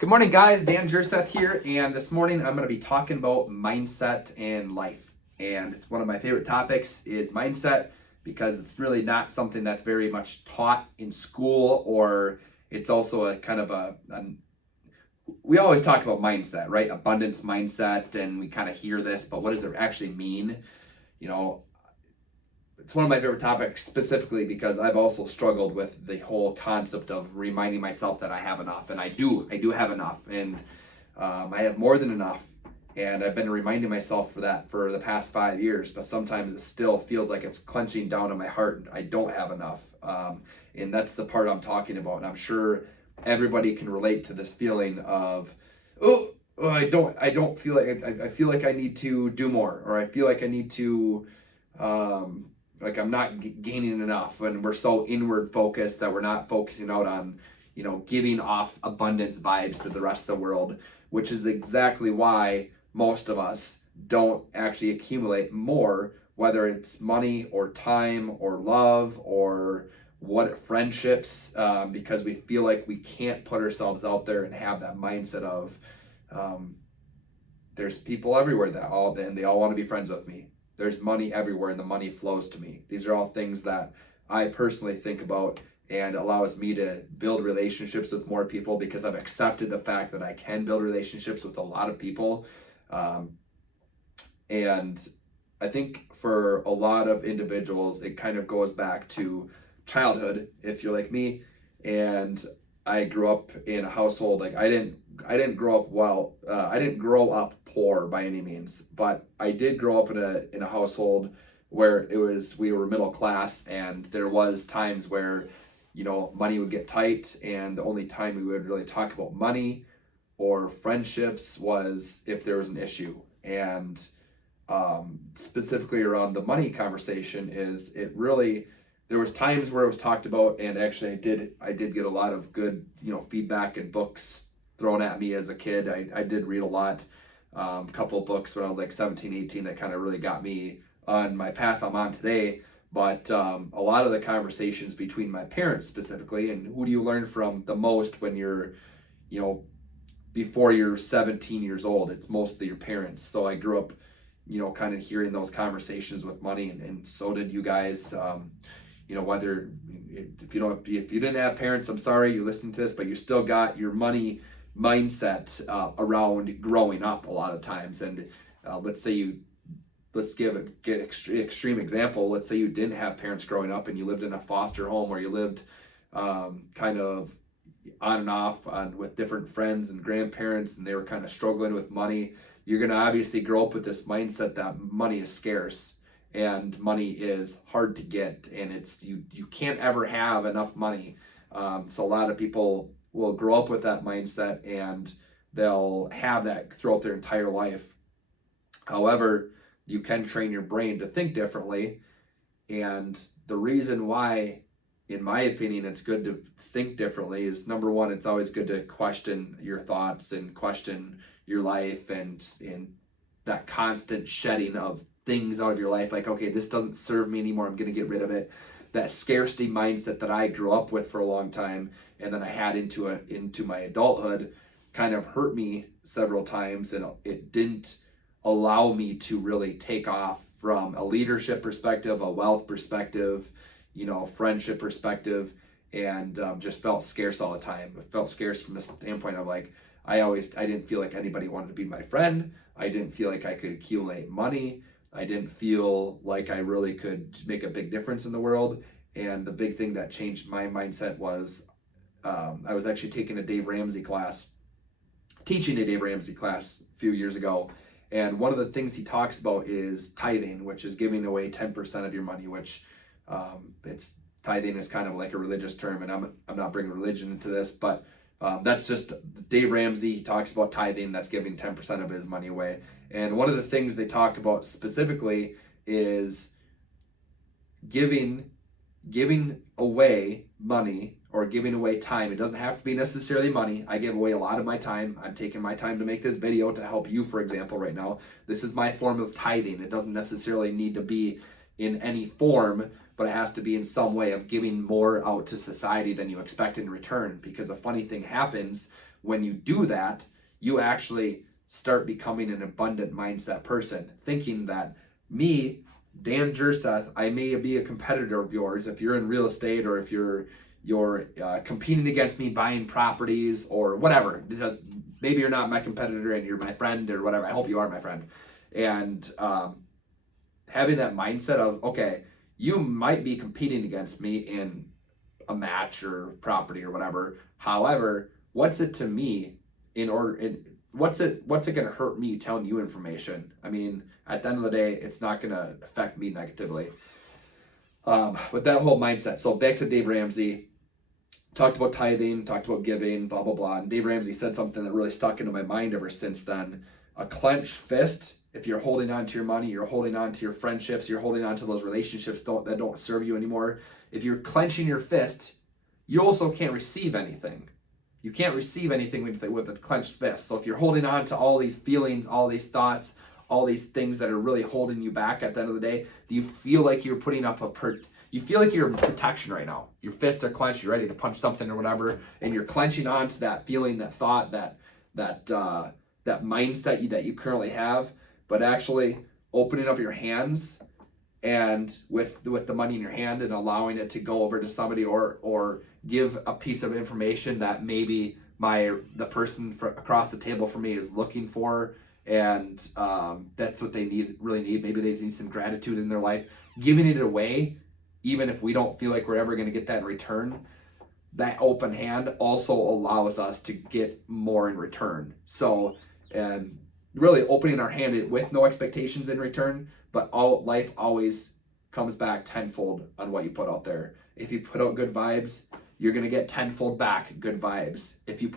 Good morning, guys. Dan Jerseth here, and this morning I'm going to be talking about mindset and life. And one of my favorite topics is mindset because it's really not something that's very much taught in school, or it's also a kind of we always talk about mindset, right? Abundance mindset, and we kind of hear this, but what does it actually mean? You know, it's one of my favorite topics specifically because I've also struggled with the whole concept of reminding myself that I have enough, and I do have enough, and I have more than enough, and I've been reminding myself for that for the past 5 years, but sometimes it still feels like it's clenching down in my heart and I don't have enough, and that's the part I'm talking about, and I'm sure everybody can relate to this feeling of, I don't feel like I feel like I need to do more, or I feel like I need to like I'm not gaining enough, and we're so inward focused that we're not focusing out on, giving off abundance vibes to the rest of the world, which is exactly why most of us don't actually accumulate more, whether it's money or time or love or what friendships, because we feel like we can't put ourselves out there and have that mindset of, there's people everywhere and they all want to be friends with me. There's money everywhere and the money flows to me. These are all things that I personally think about and allows me to build relationships with more people because I've accepted the fact that I can build relationships with a lot of people. And I think for a lot of individuals, it kind of goes back to childhood, if you're like me. And I grew up in a household, like I didn't grow up I didn't grow up poor by any means, but I did grow up in a household where we were middle class, and there was times where, money would get tight, and the only time we would really talk about money or friendships was if there was an issue. And specifically around the money conversation there was times where it was talked about, and actually I did get a lot of good, feedback and books thrown at me as a kid. I did read a lot, a couple of books when I was like 17, 18 that kind of really got me on my path I'm on today. But a lot of the conversations between my parents specifically, and who do you learn from the most when you're, before you're 17 years old, it's mostly your parents. So I grew up, kind of hearing those conversations with money, and so did you guys. Whether if you didn't have parents, I'm sorry you listened to this, but you still got your money mindset around growing up a lot of times. And let's get extreme example. Let's say you didn't have parents growing up and you lived in a foster home, or you lived kind of on and off with different friends and grandparents, and they were kind of struggling with money. You're going to obviously grow up with this mindset that money is scarce and money is hard to get, and it's you can't ever have enough money. So a lot of people will grow up with that mindset, and they'll have that throughout their entire life. However, you can train your brain to think differently, and the reason why, in my opinion, it's good to think differently is, number one, it's always good to question your thoughts and question your life, and that constant shedding of things out of your life, like, okay, this doesn't serve me anymore, I'm going to get rid of it. That scarcity mindset that I grew up with for a long time, and then I had into my adulthood, kind of hurt me several times, and it didn't allow me to really take off from a leadership perspective, a wealth perspective, friendship perspective, and just felt scarce all the time. It felt scarce from the standpoint of, like, I didn't feel like anybody wanted to be my friend. I didn't feel like I could accumulate money. I didn't feel like I really could make a big difference in the world. And the big thing that changed my mindset was I was actually teaching a Dave Ramsey class a few years ago. And one of the things he talks about is tithing, which is giving away 10% of your money, which tithing is kind of like a religious term, and I'm not bringing religion into this, but that's just Dave Ramsey. He talks about tithing, that's giving 10% of his money away. And one of the things they talk about specifically is giving away money or giving away time. It doesn't have to be necessarily money. I give away a lot of my time. I'm taking my time to make this video to help you, for example, right now. This is my form of tithing. It doesn't necessarily need to be in any form, but it has to be in some way of giving more out to society than you expect in return. Because a funny thing happens When you do that, you actually start becoming an abundant mindset person, thinking that me, Dan Jerseth, I may be a competitor of yours if you're in real estate, or if you're competing against me buying properties or whatever. Maybe you're not my competitor and you're my friend or whatever. I hope you are my friend. And having that mindset of, okay, you might be competing against me in a match or property or whatever. However, what's it to me what's it going to hurt me telling you information? I mean, at the end of the day, it's not going to affect me negatively. With that whole mindset. So back to Dave Ramsey, talked about tithing, talked about giving, blah, blah, blah. And Dave Ramsey said something that really stuck into my mind ever since then. A clenched fist, if you're holding on to your money, you're holding on to your friendships, you're holding on to those relationships that don't serve you anymore. If you're clenching your fist, you also can't receive anything. You can't receive anything with a clenched fist. So if you're holding on to all these feelings, all these thoughts, all these things that are really holding you back at the end of the day, you feel like you're putting up you feel like you're in protection right now. Your fists are clenched, you're ready to punch something or whatever, and you're clenching onto that feeling, that thought, that mindset that you currently have. But actually opening up your hands and with the money in your hand and allowing it to go over to somebody, or give a piece of information that maybe the person across the table from me is looking for, and that's what they really need. Maybe they need some gratitude in their life. Giving it away, even if we don't feel like we're ever going to get that in return, that open hand also allows us to get more in return. So, and really opening our hand with no expectations in return, but life always comes back tenfold on what you put out there. If you put out good vibes, you're going to get tenfold back good vibes. If you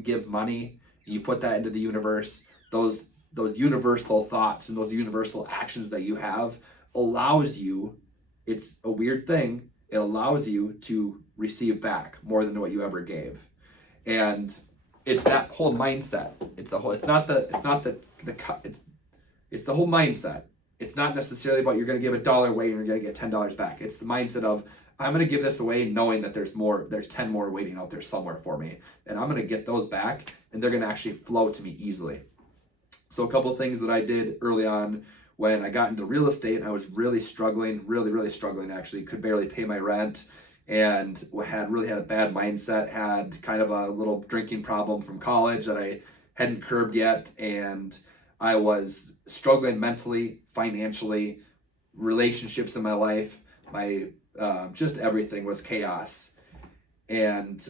give money, you put that into the universe, those universal thoughts and those universal actions that you have allows you, it's a weird thing, it allows you to receive back more than what you ever gave. And it's that whole mindset. It's the whole mindset. It's not necessarily about you're going to give $1 away and you're going to get $10 back. It's the mindset of, I'm going to give this away knowing that there's 10 more waiting out there somewhere for me, and I'm going to get those back, and they're going to actually flow to me easily. So a couple of things that I did early on when I got into real estate, I was really struggling actually, could barely pay my rent, and had a bad mindset, had kind of a little drinking problem from college that I hadn't curbed yet, and I was struggling mentally, financially, relationships in my life, just everything was chaos. And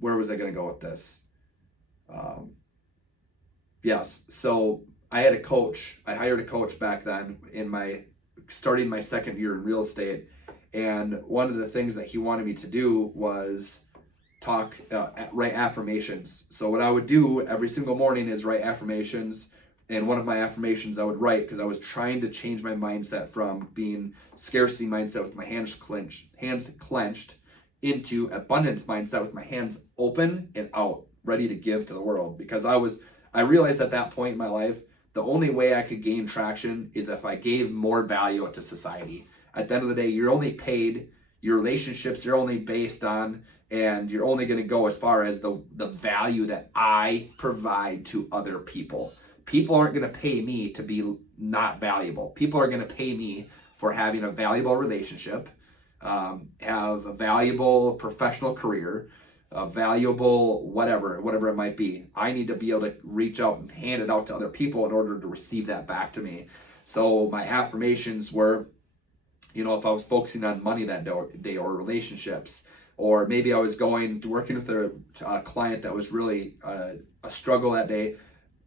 where was I going to go with this? Yes, so I hired a coach back then starting my second year in real estate, and one of the things that he wanted me to do was write affirmations. So what I would do every single morning is write affirmations. And one of my affirmations I would write, because I was trying to change my mindset from being scarcity mindset with my hands clenched into abundance mindset with my hands open and out, ready to give to the world. Because I realized at that point in my life, the only way I could gain traction is if I gave more value to society. At the end of the day, you're only paid, your relationships you're only based on, and you're only going to go as far as the value that I provide to other people. People aren't going to pay me to be not valuable. People are going to pay me for having a valuable relationship, have a valuable professional career, a valuable whatever it might be. I need to be able to reach out and hand it out to other people in order to receive that back to me. So my affirmations were, if I was focusing on money that day or relationships, or maybe I was working with a client that was really a struggle that day,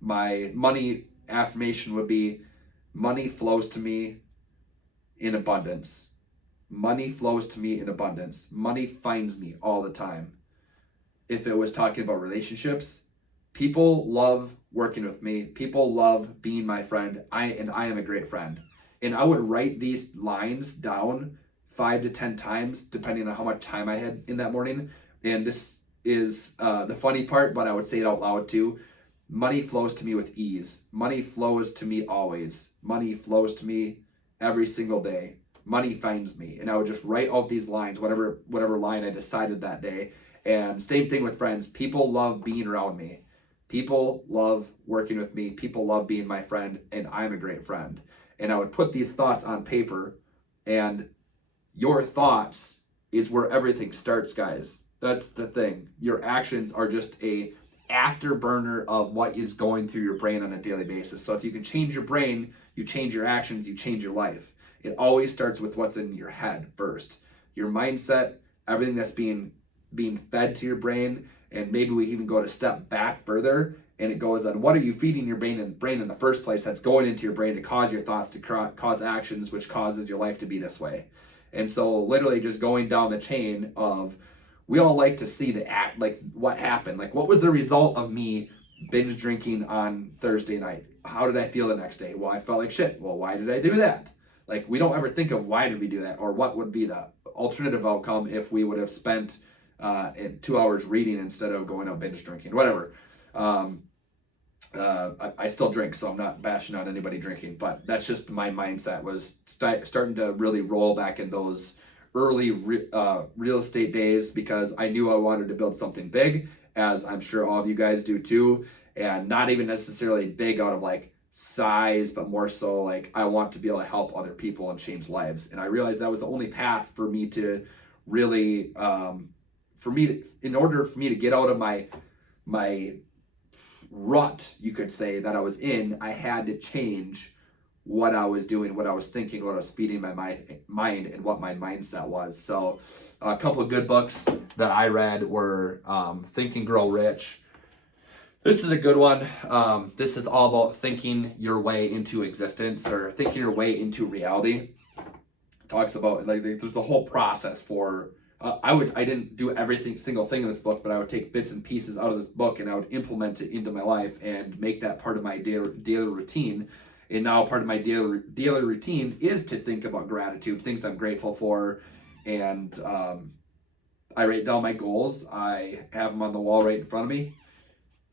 my money affirmation would be, money flows to me in abundance. Money flows to me in abundance. Money finds me all the time. If it was talking about relationships, people love working with me. People love being my friend. I am a great friend. And I would write these lines down 5 to 10 times, depending on how much time I had in that morning. And this is the funny part, but I would say it out loud too. Money flows to me with ease. Money flows to me always. Money flows to me every single day. Money finds me. And I would just write out these lines, whatever line I decided that day. And same thing with friends. People love being around me. People love working with me. People love being my friend, and I'm a great friend. And I would put these thoughts on paper, and your thoughts is where everything starts, guys. That's the thing. Your actions are just a afterburner of what is going through your brain on a daily basis. So if you can change your brain, you change your actions, you change your life. It always starts with what's in your head first. Your mindset, everything that's being fed to your brain, and maybe we even go a step back further, and it goes on what are you feeding your brain in the first place that's going into your brain to cause your thoughts to cause actions, which causes your life to be this way. And so literally just going down the chain of, we all like to see the act, like what happened, like what was the result of me binge drinking on Thursday night? How did I feel the next day? Well, I felt like shit. Well, why did I do that? Like, we don't ever think of why did we do that, or what would be the alternative outcome if we would have spent 2 hours reading instead of going out binge drinking, whatever. I still drink, so I'm not bashing on anybody drinking, but that's just my mindset was starting to really roll back in those early real estate days, because I knew I wanted to build something big, as I'm sure all of you guys do too, and not even necessarily big out of like size, but more so like I want to be able to help other people and change lives. And I realized that was the only path for me to really, in order for me to get out of my rut, you could say, that I was in, I had to change what I was doing, what I was thinking, what I was feeding my mind, and what my mindset was. So a couple of good books that I read were Think and Grow Rich. This is a good one. This is all about thinking your way into existence, or thinking your way into reality. It talks about, like, there's a whole process for I didn't do single thing in this book, but I would take bits and pieces out of this book and I would implement it into my life and make that part of my daily routine. And now part of my daily routine is to think about gratitude, things I'm grateful for. And I write down my goals. I have them on the wall right in front of me.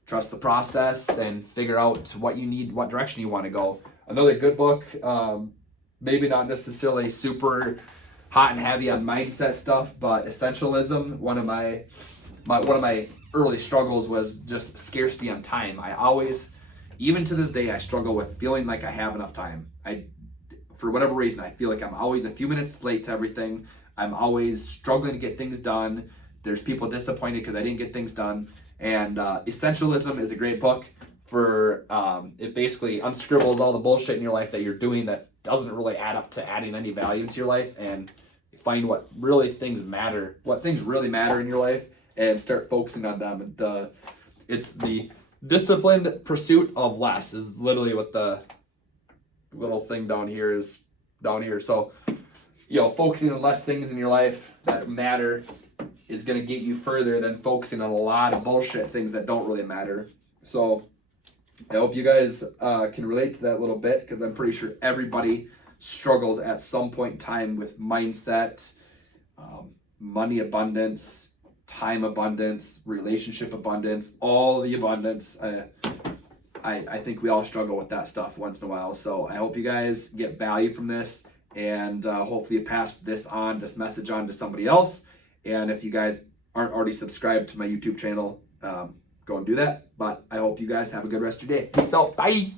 Trust the process and figure out what you need, what direction you want to go. Another good book, maybe not necessarily super hot and heavy on mindset stuff, but Essentialism. One of my early struggles was just scarcity on time. I always, even to this day, I struggle with feeling like I have enough time. For whatever reason, I feel like I'm always a few minutes late to everything. I'm always struggling to get things done. There's people disappointed because I didn't get things done. And Essentialism is a great book for, it basically unscribbles all the bullshit in your life that you're doing that doesn't really add up to adding any value to your life, and find what things really matter in your life, and start focusing on them. And it's the disciplined pursuit of less is literally what the little thing down here is. So, focusing on less things in your life that matter is going to get you further than focusing on a lot of bullshit things that don't really matter. So I hope you guys can relate to that a little bit, because I'm pretty sure everybody struggles at some point in time with mindset, money abundance, time abundance, relationship abundance, all the abundance. I think we all struggle with that stuff once in a while. So I hope you guys get value from this, and hopefully you pass this message on to somebody else. And if you guys aren't already subscribed to my YouTube channel, go and do that. But I hope you guys have a good rest of your day. Peace out. Bye.